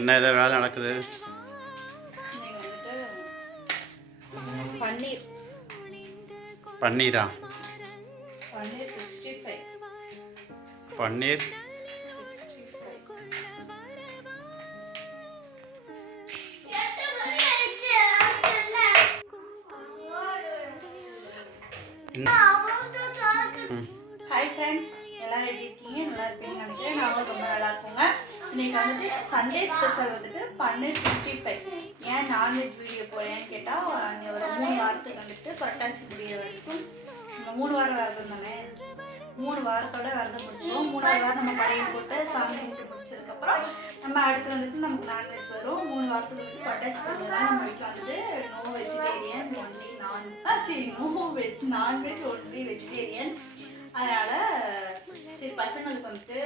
என்ன ஏதோ வேலை நடக்குது? பன்னீர் பன்னீரா? பன்னீர் 65. பன்னீர் 65. ஹாய் ஃப்ரெண்ட்ஸ், எல்லோரும் எப்படி இருக்கீங்க? நல்லா இருப்பீங்கன்னு நினைக்கிறேன். நாங்கள் ரொம்ப நல்லா இருக்கோங்க. இன்றைக்கி வந்துட்டு சண்டே ஸ்பெஷல் வந்துட்டு பன்னீர் 65. ஏன் நான்வெஜ் வீடியோ போகிறேன்னு கேட்டால், ஒரு 3 வாரத்துக்கு வந்துட்டு புரட்டாசி முடிய வரைக்கும் 3 வாரம் விரதம் தானே. 3 வாரத்தோட விரதம் முடிச்சிடுவோம். 3ஆவது வாரம் நம்ம படையல் போட்டு சாமி கும்பிட்டு முடிச்சதுக்கப்புறம் நம்ம அடுத்து வந்துட்டு நமக்கு நான்வெஜ் வரும். 3 வாரத்துக்கு வந்துட்டு புரட்டாசி பண்ணலாம். நம்ம வீட்டில் வந்துட்டு no vegetarian only non veg only vegetarian. அதனால் சரி பசங்களுக்கு வந்துட்டு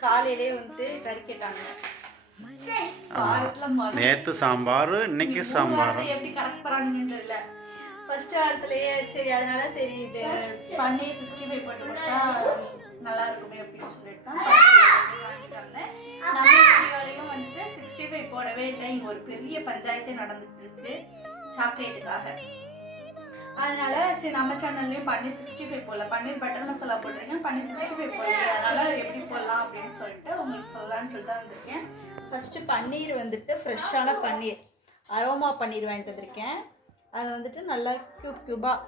காலையிலே வந்துட்டு கறி கேட்டாங்க. நேற்று சாம்பார், இன்னைக்கு சாம்பார். எப்படி கரெக்ட் போகிறாங்கன்னு தெரியல. ஃபர்ஸ்ட் வாரத்துலேயே சரி அதனால சரி இது பன்னீர் 65 போட்டு கொடுத்தா நல்லா இருக்குமே அப்படின்னு சொல்லிட்டு தான் வாங்கிட்டு வந்தேன். நம்ம வீடியோலையும் வந்துட்டு 65 போடவே இல்லை. இங்கே ஒரு பெரிய பஞ்சாயத்தே நடந்துட்டு இருக்கு சாக்லேட்டுக்காக. அதனால சரி நம்ம சேனல்லையும் பன்னீர் 65 போடல, பன்னீர் பட்டர் மசாலா போட்டிருக்கேன், பன்னீர் 65 போடல. அதனால எப்படி போடலாம் அப்படின்னு சொல்லிட்டு உங்களுக்கு சொல்லலான்னு சொல்லிட்டு தான் வந்திருக்கேன். ஃபர்ஸ்ட்டு பன்னீர் வந்துட்டு ஃப்ரெஷ்ஷான பன்னீர் அரோமா பன்னீர் வாங்கிட்டு வந்திருக்கேன். அதை வந்துட்டு நல்லா க்யூபாக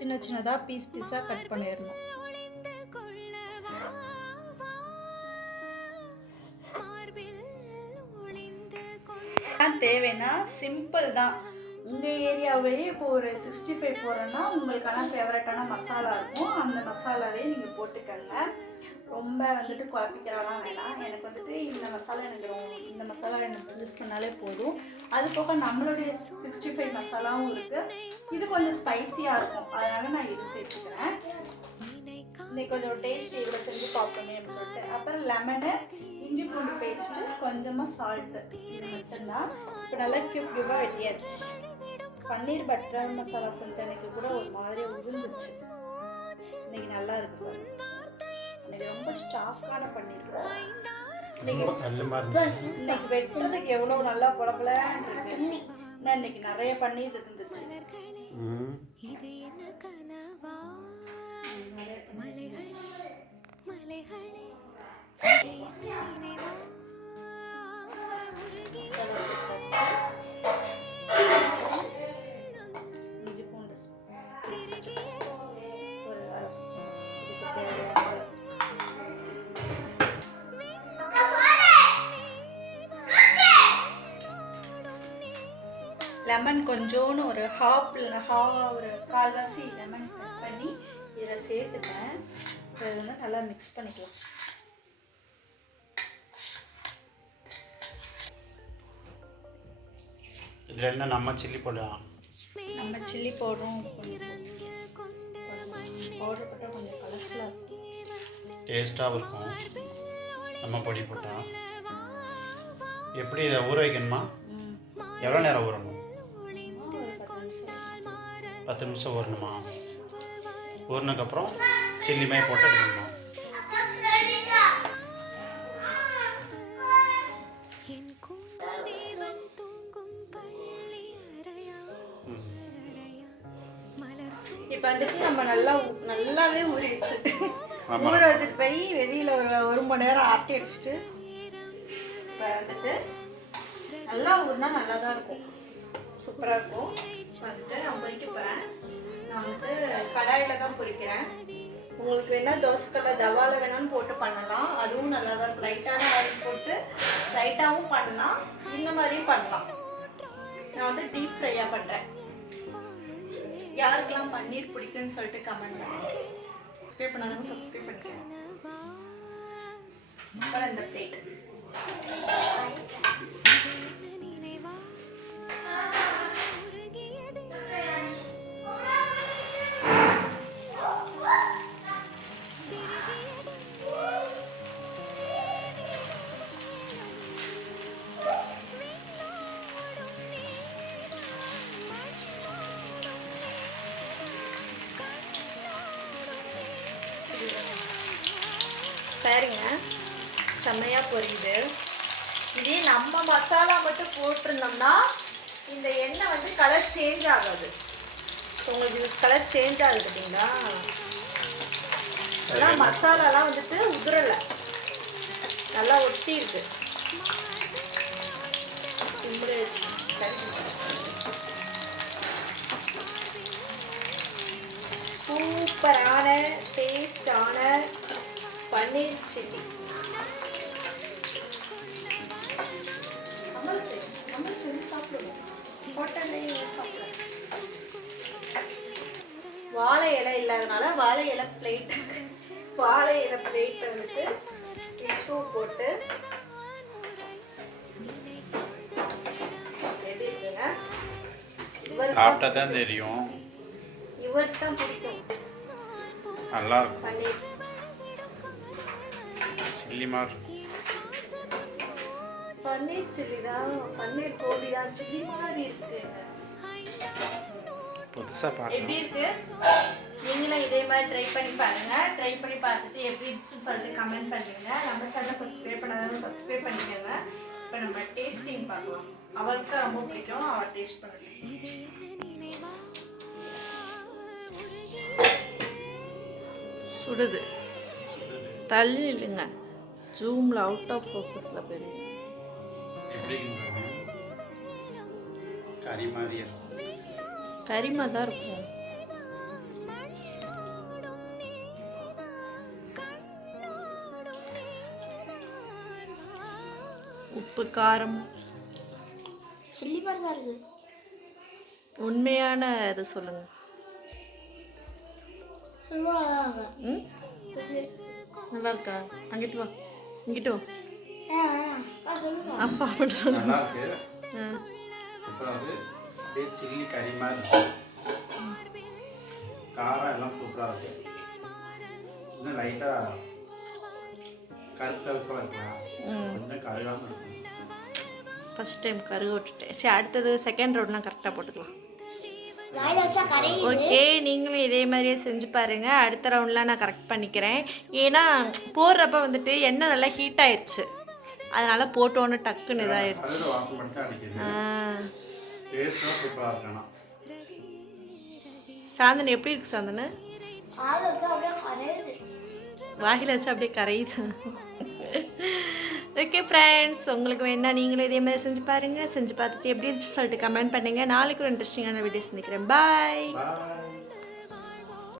சின்ன சின்னதாக பீஸாக கட் பண்ணிடணும். தேவைன்னா சிம்பிள் தான். உங்கள் ஏரியாவே இப்போ ஒரு 65 போடுறோன்னா உங்களுக்கான ஃபேவரட்டான மசாலா இருக்கும். அந்த மசாலாவே நீங்கள் போட்டுக்கோங்க. ரொம்ப வந்துட்டு குழப்பிக்கிறவெல்லாம் வேணாம். எனக்கு வந்துட்டு இந்த மசாலா இந்த மசாலா எனக்கு யூஸ் பண்ணாலே போதும். அது போக நம்மளுடைய 65 மசாலாவும் இருக்குது. இது கொஞ்சம் ஸ்பைஸியாக இருக்கும், அதனால் நான் இது சேர்த்துக்கிறேன். இன்னைக்கு கொஞ்சம் டேஸ்ட் இதில் செஞ்சு பார்ப்போமே அப்படின்னு சொல்லிட்டு. அப்புறம் லெமனு, இஞ்சி பூண்டு பேஸ்ட்டு, கொஞ்சமாக சால்ட்டு, இது மட்டும்தான். இப்போ நல்லா க்யூபாக வெட்டியாச்சு. பன்னீர் பட்டர் மசாலா செஞ்ச அன்னைக்கு கூட ஒரு மாதிரி உருந்துச்சு. இன்னைக்கு நல்லா இருக்கு. இன்னைக்கு ரொம்ப ஸ்டாக்கான பன்னீர். இன்னைக்கு வெட்டுறதுக்கு எவ்வளோ நல்லா புலப்பலான்னு இருக்கு. இன்னைக்கு நிறைய பன்னீர் இருந்துச்சு. இஞ்சி பூண்டு ஒரு அரை ஸ்பூன், இதுக்கு தேவையான லெமன் கொஞ்சோன்னு ஒரு ஒரு கால்வாசி லெமன் கட் பண்ணி இதில் சேர்த்துட்டேன். இதை வந்து நல்லா மிக்ஸ் பண்ணிக்கலாம். இதில் என்ன நம்ம சில்லி போடலாம்? நம்ம சில்லி பவுடரும் பவுடர் போட்டால் கொஞ்சம் கலர்ஃபுல்லாக இருக்கும், டேஸ்ட்டாகவும் இருக்கும் நம்ம பொடி போட்டால். எப்படி இதை ஊற வைக்கணுமா? எவ்வளோ நேரம் ஊறணும்? ஒரு 10 நிமிஷம் ஊறணுமா? ஊறினதுக்கப்புறம் சில்லிமே போட்டு எடுக்கணுமா? இப்போ வந்துட்டு நம்ம நல்லாவே ஊறிடுச்சு. ஊற வச்சுட்டு போய் வெளியில் ஒரு மணி நேரம் ஆட்டி அடிச்சுட்டு இப்போ வந்துட்டு நல்லா ஊறினா நல்லா தான் இருக்கும், சூப்பராக இருக்கும். வந்துட்டு நான் பொரிக்க போகிறேன். நான் வந்து கடாயில் தான் பொரிக்கிறேன். உங்களுக்கு வேணால் தோசைக்கல்ல தவாவில் வேணாலும் போட்டு பண்ணலாம், அதுவும் நல்லா தான் இருக்கும். லைட்டான ஆயில் போட்டு லைட்டாகவும் பண்ணலாம், இந்த மாதிரியும் பண்ணலாம். நான் வந்து டீப் ஃப்ரையாக பண்ணுறேன். யாருக்கெல்லாம் பன்னீர் பிடிக்குன்னு சொல்லிட்டு கமெண்ட் பண்ணுங்க. சப்ஸ்கிரைப் பண்ணாதவங்க சப்ஸ்கிரைப் பண்ணிக்கிறேன். அப்புறம் இந்த பிளேட் பாருங்க. செம்மையாக பொரியுது. இதே நம்ம மசாலா மட்டும் போட்டிருந்தோம்னா இந்த எண்ணெய் வந்து கலர் சேஞ்ச் ஆகாது. ஸோ உங்களுக்கு இது கலர் சேஞ்ச் ஆகுது பார்த்தீங்களா? ஆனால் மசாலாலாம் வந்துட்டு உதிரலை, நல்லா ஒட்டி இருக்கு. சூப்பரான டேஸ்டான பன்னீர் சில்லி. வாழை இலை இல்லாதனால வாழை இலை பிளேட் வந்துட்டு டிஷ்யூ போட்டு எப்படி இருக்குங்க? சாப்பிட்டா தான் தெரியும். இவருக்கு தான் பிடிக்கும். நல்லா இருக்கும். பன்னீர் சில்லி மாதிரி பன்னீர் சில்லி தான், பன்னீர் கோபி தான், சில்லி மாதிரி இருக்கு. புதுசாக பார்க்கலாம். எப்படி இருக்கு? நீங்களும் இதே மாதிரி ட்ரை பண்ணி பாருங்க. ட்ரை பண்ணி பார்த்துட்டு எப்படி இருந்துச்சுன்னு சொல்லிட்டு கமெண்ட் பண்ணுங்க. நம்ம சேனலை சப்ஸ்கிரைப் பண்ணாதவங்க சப்ஸ்கிரைப் பண்ணிக்கோங்க. இப்போ நம்ம டேஸ்டிங் பார்க்கலாம். அவருக்கு ரொம்ப பிடிக்கும், அவர் டேஸ்ட் பண்ணுங்க. சுடுது, தள்ளி இல்லைங்க, ஜூமில் அவுட் ஆஃப் ஃபோக்கஸில் போயிருங்க. எப்படி கறி மாதிரி இருக்கும். கரிமா தான் இருக்கும். உப்பு காரம் சில்லி மாதிரி தான் இருக்குது. உண்மையான இது சொல்லுங்க. ம், நல்லா இருக்கா? அங்கிட்டு வா, இங்கிட்டு வா. அப்பா அப்படி சொல்லுங்க. நல்லா இருக்கு. சூப்பராக இருக்கு. அப்படியே சில்லி கறி மாதிரி இருக்கு. காரம் எல்லாம் சூப்பராக இருக்கு. இன்னும் லைட்டாக கருப்பாக இருக்கலாம், கொஞ்சம் கருகாமல் இருக்கும். ஃபர்ஸ்ட் டைம் கருக விட்டுட்டேன். சரி, அடுத்தது செகண்ட் ரவுண்ட்லாம் கரெக்டாக போட்டுக்கலாம். ஓகே, நீங்களும் இதே மாதிரியே செஞ்சு பாருங்க. அடுத்த ரவுண்ட்லாம் நான் கரெக்ட் பண்ணிக்கிறேன். ஏன்னா போடுறப்ப வந்துட்டு எண்ணெய் நல்லா ஹீட் ஆயிடுச்சு, அதனால போட்டோன்னு டக்குன்னு இதாயிருச்சு. வாசம் மட்டும் அடிக்குது. டேஸ்ட்லாம் சூப்பராக இருக்கணும். சாந்தன் எப்படி இருக்கு? சாந்தன் வாயில் வச்சு அப்படியே கரையுது. ஓகே ஃப்ரெண்ட்ஸ், உங்களுக்கு வேணா நீங்களும் இதே மாதிரி செஞ்சு பாருங்கள். செஞ்சு பார்த்துட்டு எப்படி இருந்துச்சு சொல்லிட்டு கமெண்ட் பண்ணுங்கள். நாளைக்கு ஒரு இன்ட்ரெஸ்டிங்கான வீடியோ சந்திக்கிறேன். பாய்.